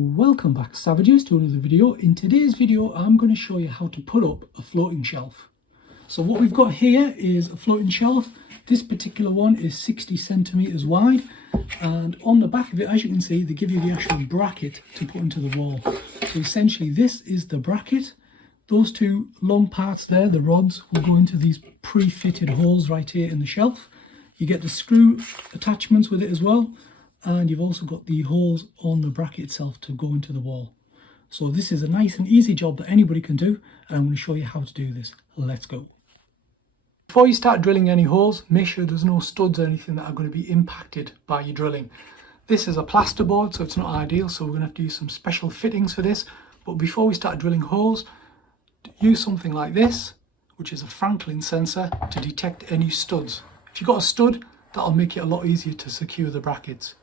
Welcome back, Savages, to another video. In today's video I'm going to show you how to put up a floating shelf. So what we've got here is a floating shelf. This particular one is 60 centimeters wide, and on the back of it, as you can see, they give you the actual bracket to put into the wall. So essentially this is the bracket. Those two long parts there, the rods, will go into these pre-fitted holes right here in the shelf. You get the screw attachments with it as well, and you've also got the holes on the bracket itself to go into the wall. So this is a nice and easy job that anybody can do, and I'm going to show you how to do this. Let's go. Before you start drilling any holes, make sure there's no studs or anything that are going to be impacted by your drilling. This is a plasterboard, so it's not ideal, so we're going to have to use some special fittings for this. But before we start drilling holes, use something like this, which is a Franklin sensor, to detect any studs. If you've got a stud, that'll make it a lot easier to secure the brackets.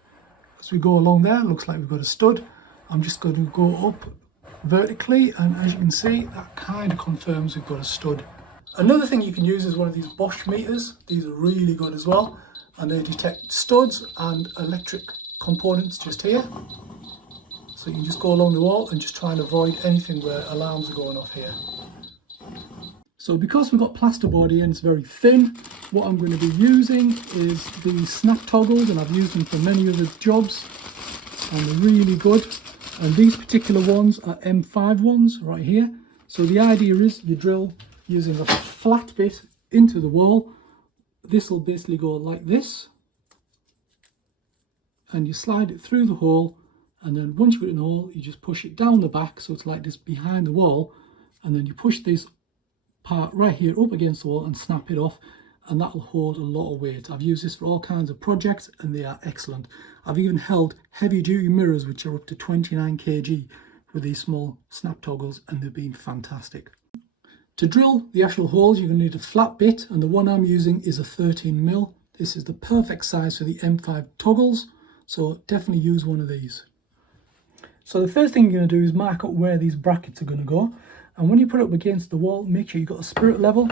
As we go along there, looks like we've got a stud. I'm just going to go up vertically, and as you can see, that kind of confirms we've got a stud. Another thing you can use is one of these Bosch meters. These are really good as well, and they detect studs and electric components just here. So you can just go along the wall and just try and avoid anything where alarms are going off here. So because we've got plasterboard here and it's very thin, what I'm going to be using is the snap toggles, and I've used them for many other jobs and they're really good. And these particular ones are M5 ones right here. So the idea is you drill using a flat bit into the wall. This will basically go like this, and you slide it through the hole, and then once you put it in the hole, you just push it down the back so it's like this behind the wall, and then you push this part right here up against the wall and snap it off, and that will hold a lot of weight. I've used this for all kinds of projects and they are excellent. I've even held heavy duty mirrors which are up to 29 kg with these small snap toggles, and they've been fantastic. To drill the actual holes, you're going to need a flat bit, and the one I'm using is a 13mm. This is the perfect size for the M5 toggles, so definitely use one of these. So the first thing you're going to do is mark out where these brackets are going to go. And when you put it up against the wall, make sure you've got a spirit level.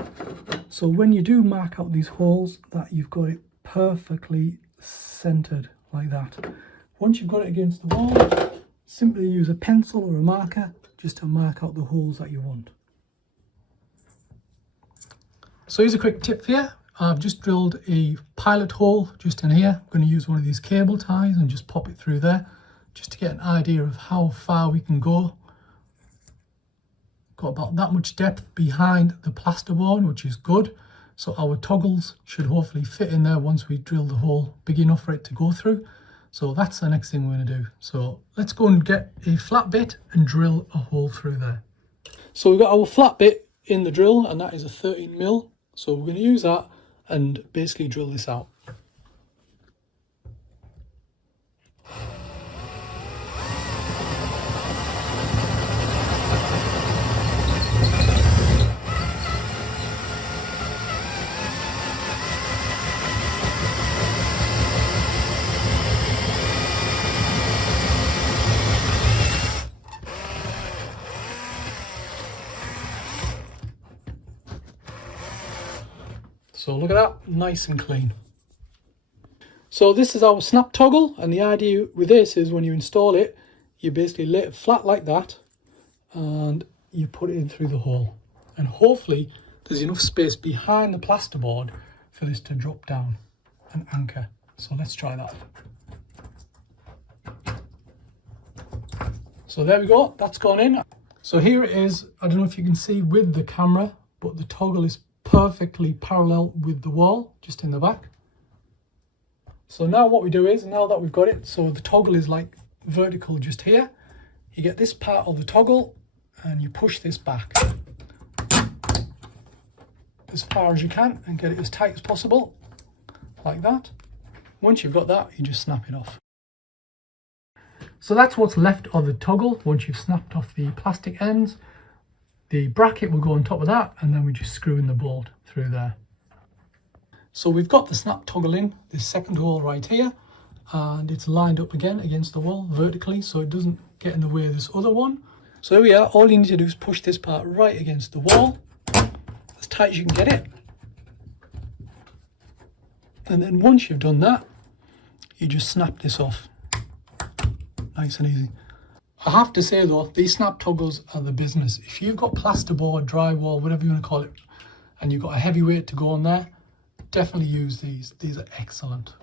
So when you do mark out these holes, that you've got it perfectly centered like that. Once you've got it against the wall, simply use a pencil or a marker just to mark out the holes that you want. So here's a quick tip here. I've just drilled a pilot hole just in here. I'm going to use one of these cable ties and just pop it through there, just to get an idea of how far we can go. Got about that much depth behind the plasterboard, which is good. So our toggles should hopefully fit in there once we drill the hole big enough for it to go through. So that's the next thing we're going to do. So let's go and get a flat bit and drill a hole through there. So we've got our flat bit in the drill, and that is a 13mm. So we're going to use that and basically drill this out. So look at that, nice and clean. So this is our snap toggle, and the idea with this is when you install it, you basically lay it flat like that and you put it in through the hole. And hopefully there's enough space behind the plasterboard for this to drop down and anchor. So let's try that. So there we go, that's gone in. So here it is. I don't know if you can see with the camera, but the toggle is perfectly parallel with the wall just in the back. So now what we do is, now that we've got it, so the toggle is like vertical just here, you get this part of the toggle and you push this back as far as you can and get it as tight as possible, like that. Once you've got that, you just snap it off. So that's what's left of the toggle once you've snapped off the plastic ends. The bracket will go on top of that, and then we just screw in the bolt through there. So we've got the snap toggle in this second hole right here, and it's lined up again against the wall vertically so it doesn't get in the way of this other one. So here we are. All you need to do is push this part right against the wall as tight as you can get it, and then once you've done that, you just snap this off. Nice and easy. I have to say though, these snap toggles are the business. If you've got plasterboard, drywall, whatever you want to call it, and you've got a heavyweight to go on there, definitely use these. These are excellent.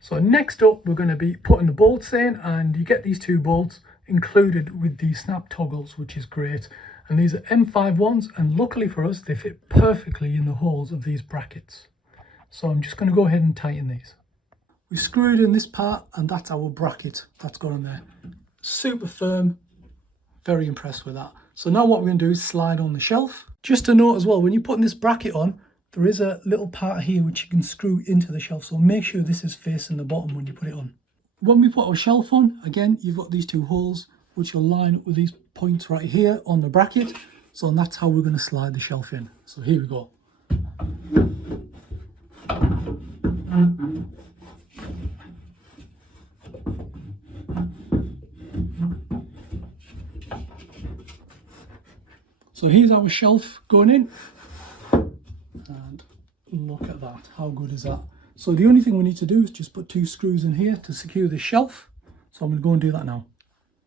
So next up, we're going to be putting the bolts in, and you get these 2 bolts included with these snap toggles, which is great. And these are M5 ones, and luckily for us, they fit perfectly in the holes of these brackets. So I'm just going to go ahead and tighten these. We screwed in this part, and that's our bracket that's gone on there. Super firm, very impressed with that. So now what we're going to do is slide on the shelf. Just a note as well, when you're putting this bracket on, there is a little part here which you can screw into the shelf, so make sure this is facing the bottom when you put it on. When we put our shelf on, again, you've got these 2 holes which will line up with these points right here on the bracket. So that's how we're going to slide the shelf in. So here we go. So here's our shelf going in. And look at that, how good is that? So the only thing we need to do is just put 2 screws in here to secure the shelf. So I'm going to go and do that now.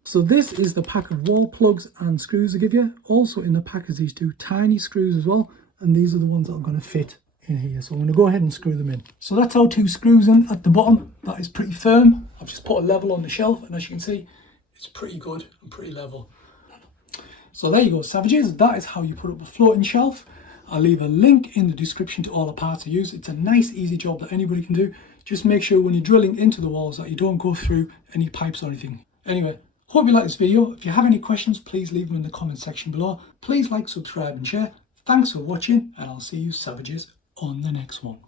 So this is the pack of wall plugs and screws I give you. Also in the pack is these 2 tiny screws as well. And these are the ones that are going to fit in here. So I'm going to go ahead and screw them in. So that's our 2 screws in at the bottom. That is pretty firm. I've just put a level on the shelf, and as you can see, it's pretty good and pretty level. So there you go, savages. That is how you put up a floating shelf. I'll leave a link in the description to all the parts I use. It's a nice, easy job that anybody can do. Just make sure when you're drilling into the walls that you don't go through any pipes or anything. Anyway, hope you like this video. If you have any questions, please leave them in the comment section below. Please like, subscribe and share. Thanks for watching, and I'll see you savages on the next one.